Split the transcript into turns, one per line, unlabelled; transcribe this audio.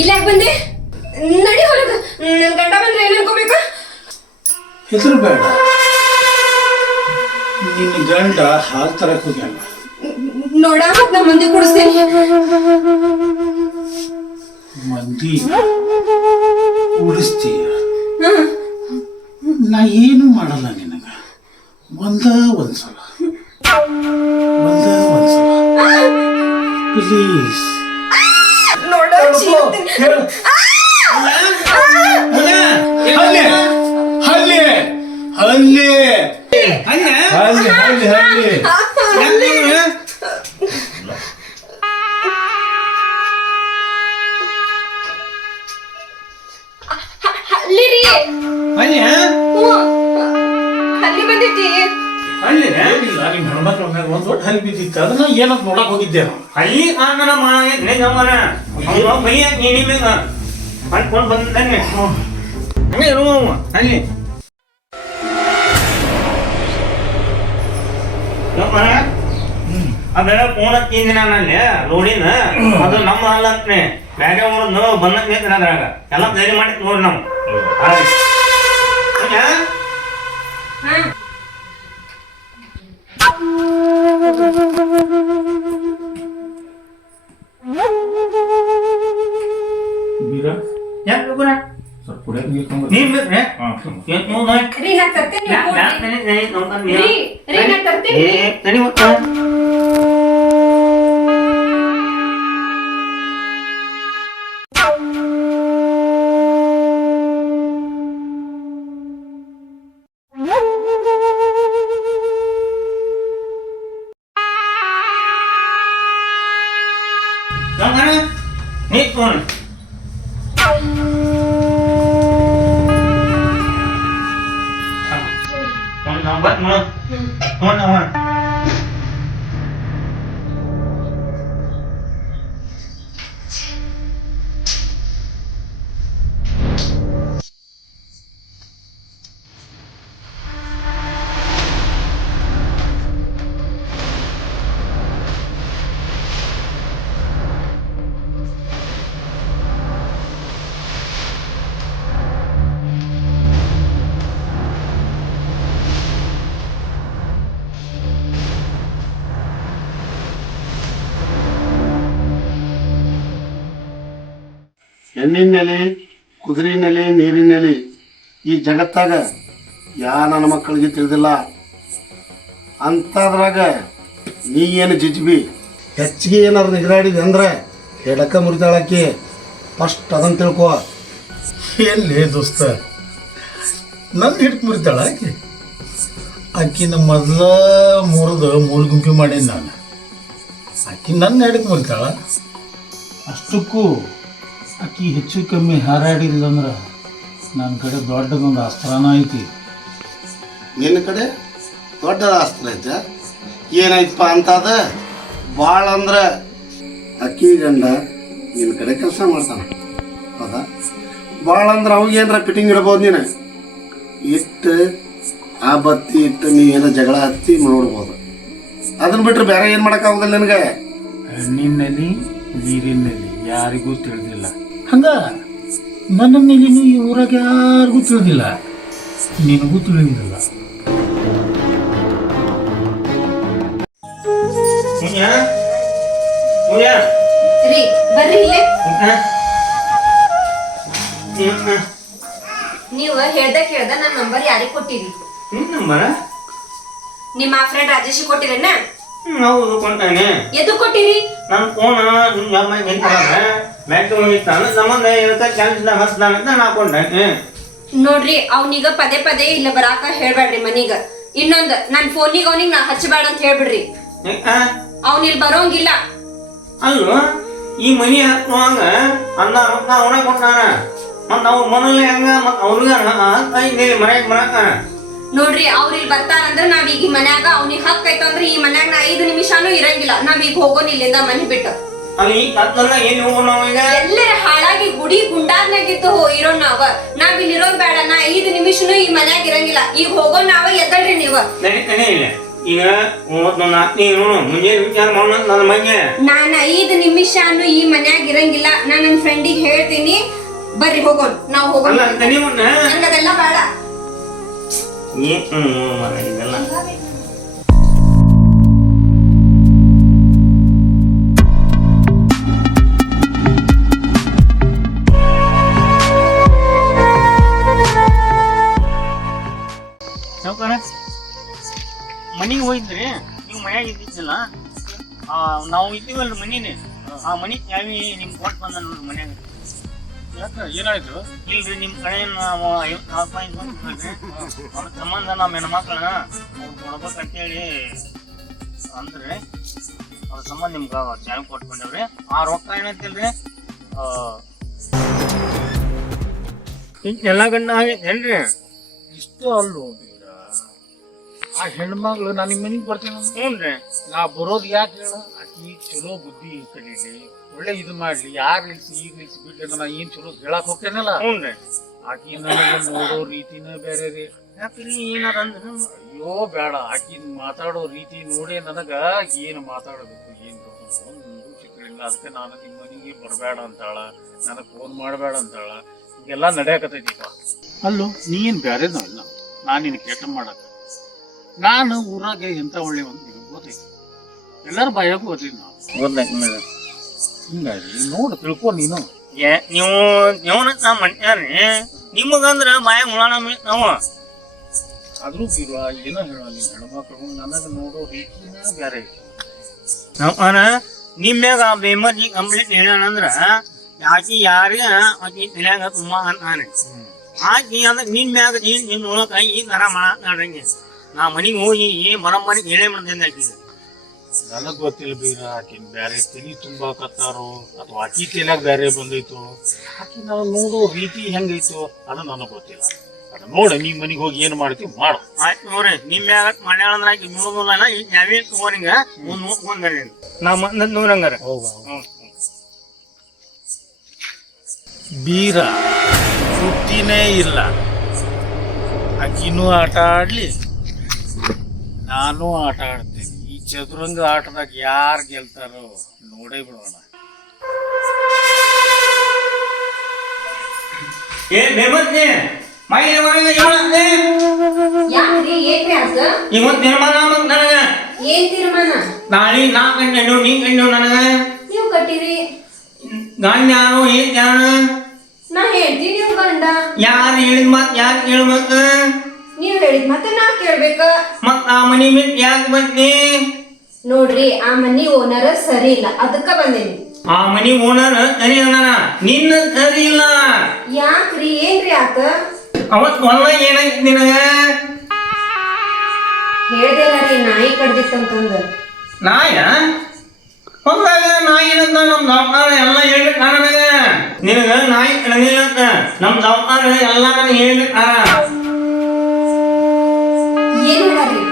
ಇಲ್ಲ ಯಾಕೆ ಬಂದೆ? ನಡಿ ಹೊರಗ. ನನ್ ಗಂಡ ಬಂದ್ರೆ ಏನ್ ಅನ್ಕೋಬೇಕು
ಹೆಸರು ಬೇಡ. ನಿನ್ನ ಗಂಡ ಹಾಲ್ ತರಕ್ ಹೋಗ್ಯಾನ.
ನೋಡ ನಾ ಮಂದಿ ಕುಡಿಸ್ತೇನೆ.
ಮಂದಿ ಕುಡಿಸ್ತೀಯ? ನಾ ಏನು ಮಾಡಲ್ಲ ನಿನಗ? ಒಂದ ಒಂದ್ಸಲ. ಒಂದ ಒಂದ್ಸಲ. ಪ್ಲೀಸ್
ನೋಡ ಚೀರ್ತೀನಿ.
ಹಲ್ಲಿ ಹಲ್ಲಿ ಹಲ್ಲಿ ಹಲ್ಲಿ ಹಲ್ಲಿ ಹಲ್ಲಿ
ಅಲ್ಲಿ ರೀ
ಹಲ್ಲಿ
ಹ್ಞೂ. ಅಲ್ಲಿ
ಹಲ್ಲಿ ಏನಿಲ್ಲ ನಿಮ್ಮ ಹೆಣ್ಮಕ್ಳ ಮೇಲೆ ಒಂದು ದೊಡ್ಡ ಹಲ್ಲಿ ಬಿದ್ದಿತ್ತು. ಅದನ್ನ ಏನಂತ ನೋಡಕ್ ಹೋಗಿದ್ದೆ ನಾನು.
ಅಲ್ಲಿ ಆಂಗನ ಮಾಡೈತ್ರಿ ಗಮನ ಅನ್ಕೊಂಡ್ ಬಂದಾನೆ ಹಂಗೆ ಇರುವ ಅಲ್ಲಿ ಗಮನ ಅದೆಲ್ಲ ಫೋನ್ ಹಚ್ಚಿಂದಿ ನಾನು ಅಲ್ಲಿ ರೋಡಿನ. ಅದು ನಮ್ಮ ಅಲ್ಲ ಅಂತಾನೆ. ಬ್ಯಾಗ ಊರದ್ದು ಬಂದಂಗೆ ಅದ್ರಾಗ. ಎಲ್ಲ ತಯಾರಿ ಮಾಡಿ ನೋಡಿ ನಾವು. ಆಯ್ತು.
ಸ್ವಲ್ಪ ಕುಡಿಯಕ್ ನೀರು ತಂದು
ನೀನ್ ಬೇಕ್ರೆ?
ಹಾ
ಏನ್ ನೋಡ್ದೆ?
ರೀ ನಾ ತರ್ತೇನೆ
ಯಾ- ಯಾ- ನಡಿ- ನಡಿ, ನೋಡ್ಕೊಂಡ್ ನೀನು.
ರೀ, ರೀ, ನಾ ತರ್ತೀನಿ.
ಏ, ನಡಿ ಮತ್ತೆ. ಗಮನ, ನೀ ತಗೊಂಡು. ಒಂದು ನಂಬರ್ ನೋಡು. ಒಂದು ನಂಬರ್.
ಹೆಣ್ಣಿನೆಲೆ ಕುದುರೆನಲ್ಲಿ ನೀರಿನಲ್ಲಿ ಈ ಜಗತ್ತಾಗ ಯಾ ನನ್ನ ಮಕ್ಕಳಿಗೆ ತಿಳಿದಿಲ್ಲ? ಅಂಥದ್ರಾಗ ನೀ ಏನು ಜಿಜ್ಬಿ? ಹೆಚ್ಚಿಗೆ ಏನಾದ್ರು ನಿಗರಾಡಿದೆ ಅಂದ್ರೆ ಹೆಡಕ ಮುರಿದಾಳಕ್ಕೆ. ಫಸ್ಟ್ ಅದನ್ನು ತಿಳ್ಕೊ.
ಎಲ್ಲಿ ದೋಸ್ತ? ನನ್ನ ಹಿಡ್ಕೊ ಮುರಿತಾಳ ಆಕೆ? ಆಕಿನ ಮೊದಲ ಮುರಿದು ಮೂರು ಗುಂಪಿ ಮಾಡೀನಿ ನಾನು. ಆಕಿ ನನ್ನ ಹಿಡ್ಕ್ ಮುರಿತಾಳ ಅಷ್ಟಕ್ಕೂ ಆಕಿ ಹೆಚ್ಚು ಕಮ್ಮಿ ಹಾರಾಡಿಲ್ಲ ಅಂದ್ರೆ ನನ್ನ ಕಡೆ ದೊಡ್ಡದೊಂದು ಅಸ್ತ್ರನ ಐತಿ.
ನಿನ್ನ ಕಡೆ ದೊಡ್ಡ ಅಸ್ತ್ರ ಐತೆ? ಏನಾಯ್ತಪ್ಪ ಅಂತದ? ಭಾಳ ಅಂದ್ರೆ ಅಕ್ಕಿ ಗಂಡ ನಿನ್ನ ಕಡೆ ಕೆಲಸ ಮಾಡ್ತಾನೆ. ಹೌದಾ? ಭಾಳ ಅಂದ್ರೆ ಅವಾಗ ಏನಾರ ಫಿಟ್ಟಿಂಗ್ ಇಡ್ಬೋದು ನೀನು? ಇಟ್ಟು ಆ ಬತ್ತಿ ಇಟ್ಟು ನೀ ಏನೋ ಜಗಳ ಹತ್ತಿ ನೋಡ್ಬೋದು. ಅದನ್ನ ಬಿಟ್ರೆ ಬೇರೆ ಏನು ಮಾಡೋಕ್ಕಾಗೋದಿಲ್ಲ ನಿನಗೆ?
ಹೆಣ್ಣಿನಲ್ಲಿ ನೀರಿನಲ್ಲಿ ಯಾರಿಗೂ ತಿಳಿದಿಲ್ಲ ಹಂಗ ನನ್ನ ಮೇಲಿನೂ ಈ ಊರಾಗ ಯಾರಿಗೂ ತಿಳಿದಿಲ್ಲ ನಿನಗೂ ತಿಳಿದಿಲ್ಲ
ಮುನ್ಯ? ಮುನ್ಯ?
ರೀ ಬರ್ರಿ ಇಲ್ಲೇ
ಹ?
ನೀವು ಹೇಳ್ದ ಕೇಳ್ದ ನನ್ನ ನಂಬರ್ ಯಾರಿಗೆ ಕೊಟ್ಟಿರಿ? ನಿಮ್ಮ ಫ್ರೆಂಡ್ ರಾಜೇಶ್ ಕೊಟ್ಟಿರೇನ
ಹೌದು ಕೊಂತಾನೆ
ಎದು ಕೊಟ್ಟಿರಿ?
ನನ್ನ ಫೋನ್ ನಿಮ್ ಅಮ್ಮ ನಿಂತಾನ ಬ್ಯಾಂಕ್ ಹೋಗಿತ್ತಾನ ಸಂಬಂಧ ಇರುತ್ತೆ ಕೆಲಸದಾಗ ಹಚ್ದಾನ ಅಂತ ನಾ ಕೊಂಡೆ
ನೋಡ್ರಿ ಅವನಿಗ ಪದೇ ಪದೇ ಇಲ್ಲ ಬರಾಕ ಹೇಳ್ಬೇಡ್ರಿ ಮನೀಗ. ಇನ್ನೊಂದ್ ನನ್ ಫೋನಿಗೆ ಅವನಿಗೆ ನಾ ಹಚ್ಚಬೇಡ ಅಂತ ಹೇಳ್ಬಿಡ್ರಿ. ಅವ್ನ ಇಲ್ಲಿ ಬರೋಂಗಿಲ್ಲ.
ಅಲ್ಲ ಈ ಮನಿ ಹತ್ತುವಂಗ ಅನ್ನ ರೊಕ್ಕ ಅವನೇ ಕೊಟ್ಟಾನ. ಮತ್ತ ಅವ್ರ ಮನೇಲಿ ಹೆಂಗ ಮತ್ತ ಅವ್ರಿಗ ಕೈ ಮನೆಗೆ ಬರಾಕ.
ನೋಡ್ರಿ ಅವ್ರ ಇಲ್ಲಿ ಬರ್ತಾರಂದ್ರ ನಾವ್ ಈಗ ಮನ್ಯಾಗ ಅವ್ನಿಗೆ ಹಕ್ ಐತ ಅಂದ್ರ ಈ ಮನ್ಯಾಗ ನಾ ಐದು ನಿಮಿಷನೂ ಇರಂಗಿಲ್ಲ. ನಾವ್ ಈಗ ಹೋಗೋನ್ ಇಲ್ಲಿಂದ ಮನೆ ಬಿಟ್ಟು.
ಹೋಗೋಣ
ಎಲ್ಲರ ಹಾಳಾಗಿ ಗುಡಿ ಗುಂಡಾರ್ನಾಗಿತ್ತು ಹೋ ಇರೋ ನಾವ. ನಾವ್ ಇಲ್ಲಿ ಇರೋದ್ ಬೇಡ ನಾ ಐದು ನಿಮಿಷನು ಈ ಮನ್ಯಾಗ ಇರಂಗಿಲ್ಲ. ಈಗ ಹೋಗೋ ನಾವ ಎದ್ದಳ್ರಿ ನೀವ.
ನಡೀತಾನೆ ಇಲ್ಲ. ಈಗ ಮೂವತ್ತು ನಾಲ್ಕನೇ ನೋಡು ಮುಂಜಾನೆ ವಿಚಾರ ಮಾಡೋಣ ನನ್ನ ಬಗ್ಗೆ
ನಾನ್ ಐದ್ ನಿಮಿಷಾನು ಈ ಮನ್ಯಾಗ ಇರಂಗಿಲ್ಲ. ನಾ ನನ್ ಫ್ರೆಂಡಿಗೆ ಹೇಳ್ತೀನಿ ಬರ್ರಿ ಹೋಗೋಣ ನಾವ್ ಹೋಗೋಣ
ಅಲ್ಲ ತನಿವನ್ನ
ನಂಗದೆಲ್ಲ ಬೇಡ.
ಏನು ಮರ ಇದೆಲ್ಲ ಸಾವ್ಕಾರ ಮನೆಗೆ ಹೋಗಿದ್ರಿ ನೀವು ಮನ್ಯಾಗ ಇದ್ದಿದ್ದಿಲ್ಲ ಆ, ನಾವು ಇದ್ದೀವಲ್ರಿ ಮನಿನೇ ಆ ಮನಿ ಚಾವಿ ನಿಮ್ಗೆ ಕೊಟ್ಟು ಬಂದ ನೋಡ್ರಿ ಮನ್ಯಾಗ
ಯಾಕ ಏನಾಯ್ತು?
ಇಲ್ರಿ ನಿಮ್ ಕಡೆ ನಾವು ಅವ್ರ ಸಂಬಂಧ ನಮ್ಮ ಹೆಣ್ಮಕ್ಳನ್ನ ಅವ್ರು ಕೊಡ್ಬೇಕಂತೇಳಿ ಅಂದ್ರೆ ಅವ್ರ ಸಂಬಂಧ ನಿಮ್ಗೆ ಚಾವಿ ಕೊಟ್ಕೊಂಡವ್ರಿ. ಆ ರೊಕ್ಕ ಏನಂತಿಲ್ರಿ ಎಲ್ಲ ಗಂಡ ಆಗೈತೇನ್ರಿ
ಇಷ್ಟು ಅಲ್ಲೋ ಬೀರ ಆ ಹೆಣ್ಮಗಳು ನಾನು ನಿಮ್ಮ ಮನೆಗೆ ಬರ್ತೀನಿ ಅಂದ್ರೆ?
ಹ್ಞೂ ರೀ.
ನಾ ಬರೋದು ಯಾಕೆ ಹೇಳ? ಆಕಿ ಚಲೋ ಬುದ್ಧಿ ಕಲೀಲಿ ಒಳ್ಳೆ ಇದು ಮಾಡ್ಲಿ. ಯಾರು ನಿಲ್ಸಿ ಈಗ ನಿಲ್ಸಿ ಬಿಡ್ಲಿ ನಾ ಏನ್ ಚಲೋ ಹೇಳಕ್ ಹೋಗ್ತೇನಲ್ಲ?
ಹ್ಞೂ ರೀ.
ಆಕಿ ನನಗೆ ನೋಡೋ ರೀತಿನ ಬೇರೆ ರೀ.
ಯಾಕ್ರಿ ಏನಾರ ಅಂದ್ರೆ?
ಅಯ್ಯೋ ಬೇಡ. ಆಕಿ ಮಾತಾಡೋ ರೀತಿ ನೋಡಿ ನನಗೆ ಏನು ಮಾತಾಡಬೇಕು ಏನು ಒಂದು ಚಿಕ್ಕಳಿಲ್ಲ. ಅದಕ್ಕೆ ನಾನು ನಿಮ್ಮ ಮನೆಗೆ ಬರಬೇಡ ಅಂತಾಳ. ನನಗೆ ಫೋನ್ ಮಾಡಬೇಡ ಅಂತಾಳ. ಈಗೆಲ್ಲ ನಡೆಯಕತ್ತೈತಿಪ್ಪ ಅಲ್ಲೋ ನೀನು ಬ್ಯಾರೇನೋ ಇಲ್ಲ? ನಾನು ನಿನ್ನ ಕೆಟ್ಟ ಮಾಡಕ. ನಾನು ಊರಾಗೆ ಎಂತ ಒಳ್ಳೆ ಒಂದು ಓದಿ ಎಲ್ಲರ ಬಾಯಾಗೂ ಓದಿದ್ ನಾವು.
ಮೇಡಮ್.
ಹಿಂಗಾಗಿ ನೋಡು ತಿಳ್ಕೊ ನೀನು.
ಏ ನೀವು ನೀವು ನಾ ಮನ್ಯಾರಿ ನಿಮಗಂದ್ರ ಬಾಯಾಗ ಮುಳಾಣ ನಾವು.
ಆದ್ರೂ ಬೀರುವ ಏನೋ ಹೇಳೋ ನೀನು ಹೆಣ್ಮಕ್ಳು ನನಗೆ ನೋಡೋ ರೀತಿನ ಬೇರೆ ಐತಿ.
ನಿಮ್ಮ್ಯಾಗ ನಿಮ್ಮ ಮ್ಯಾಗ ಬೇಮರ್ಜಿ ಕಂಪ್ಲೇಂಟ್ ಹೇಳೋಣಂದ್ರ ಆಕಿ ಯಾರಿಗೆ ಆಕಿ ತಿಳಿಯಾಗ ತುಂಬ ಅಂತಾನೆ. ಆಕಿ ಅಂದ್ರೆ ನಿನ್ ಮ್ಯಾಗ ನೀನ್ ನಿನ್ ನೋಡಕ ಈ ತರ ಮಾಡಂಗೆ ನಾ ಮನಿಗೆ ಹೋಗಿ ಏನ್ ಬರಮ್ಮನಿಗೆ ಹೇಳೇ ಮಾಡ್ತೀನಿ ಆಕಿಗೆ
ನನಗ್ ಗೊತ್ತಿಲ್ಲ ಬೀರ ಆಕಿನ್ ಬ್ಯಾರೆ ತಲಿ ತುಂಬಾಕತ್ತಾರೋ ಅಥವಾ ಆಕಿ ತಲ್ಯಾಗ ಬ್ಯಾರೆ ಬಂದೈತು ಆಕಿ ನಾನು ನೋಡೋ ರೀತಿ ಹೆಂಗೈತು ಅದು ನನಗ್ ಗೊತ್ತಿಲ್ಲ. ಅದ ನೋಡ ನೀ ಮನಿಗ್ ಹೋಗಿ ಏನ್ ಮಾಡ್ತೀವಿ ಮಾಡು.
ಆಯ್ತು ನೋಡ್ರಿ ನಿಮ್ ಮನೆ ಮಾಡ್ಯಾಳಂದ್ರ ಆಕಿ ನೋಡೋದಿಲ್ಲ ಈಗ ಯಾವೇ ತಗೋರಿಂಗ ಒಂದ್ ನೋಡ್ಕೊಂಡ್ರಿ ನಾ ಮಂದ ನೋಡಂಗಾರ ಹ್ಞೂ
ಬೀರ ಹುಟ್ಟಿನೇ ಇಲ್ಲ. ಆಕಿನೂ ಆಟ ಆಡ್ಲಿ. ನಾನು ಆಟ ಆಡ್ತೇನೆ. ಈ ಚದುರಂಗ ಆಟದಾಗ ಯಾರು ಗೆಲ್ತಾರೋ ನೋಡೇ ಬಿಡೋಣ.
ಏ ಬೇಮರ್ಜಿ ಮೈ ಹೊರಗೆ ಹೇಳಂತೆ
ಯಾಕ್ರಿ ಏನ್ರಿ ಅದ
ಇವತ್ತು ನಿರ್ಮಾಣ ಮತ್ ನನಗ.
ಏನ್ ತೀರ್ಮಾನ?
ನಾಳೆ ನಾ ಕಂಡು ನೀ ಕಂಡು ನನಗ.
ನೀವ್ ಕಟ್ಟಿರಿ.
ಗಂಡ ಯಾರು ಏನ್ ಯಾರು?
ನಾ ಹೇಳ್ತೀನಿ ನೀವ್ ಗಂಡ
ಯಾರು ಹೇಳಿದ ಮಾತ್ ಯಾರು ಕೇಳ್ಬೇಕು?
ನೀವ್ ಹೇಳಿದ್ ಮತ್ತೆ ನಾ ಕೇಳ್ಬೇಕ?
ಮತ್ ಆ ಮನಿ ಬಿಟ್ಟು ಯಾಕೆ ಬಂದಿ
ನೋಡ್ರಿ ಆ ಮನಿ ಓನರ್ ಸರಿ ಇಲ್ಲ. ಅದಕ್ಕ ಬಂದೇನಿ.
ಆ ಮನಿ ಓನರ್ ಸರಿ ಅಣ್ಣ ನಿನ್ನ ಸರಿ ಇಲ್ಲ.
ಯಾಕ್ರಿ? ಏನ್ರಿ ಆತ?
ಅವತ್ ಹೊಲ ಏನಾಯ್ತು ನಿನಗ?
ಹೇಳ್ದಿಲ್ಲ ರೀ ನಾಯಿ ಕಡ್ದಿತ್ತಂತಂದ.
ನಾಯ? ಹೊಲ್ದಾಗ ನಾಯಿ ಏನಂತ ನಮ್ ದವಾಖಾನ ಎಲ್ಲ ಹೇಳ್ಬೇಕು ನನಗ. ನಿನಗ ನಾಯಿ ಕಣಗಿಲ್ಲ ಅಂತ. ನಮ್ ದವಾಖಾನ ಎಲ್ಲ ನನಗೆ ಹೇಳ್ಬೇಕು
ಏನ್ ಹೇಳಾರಿ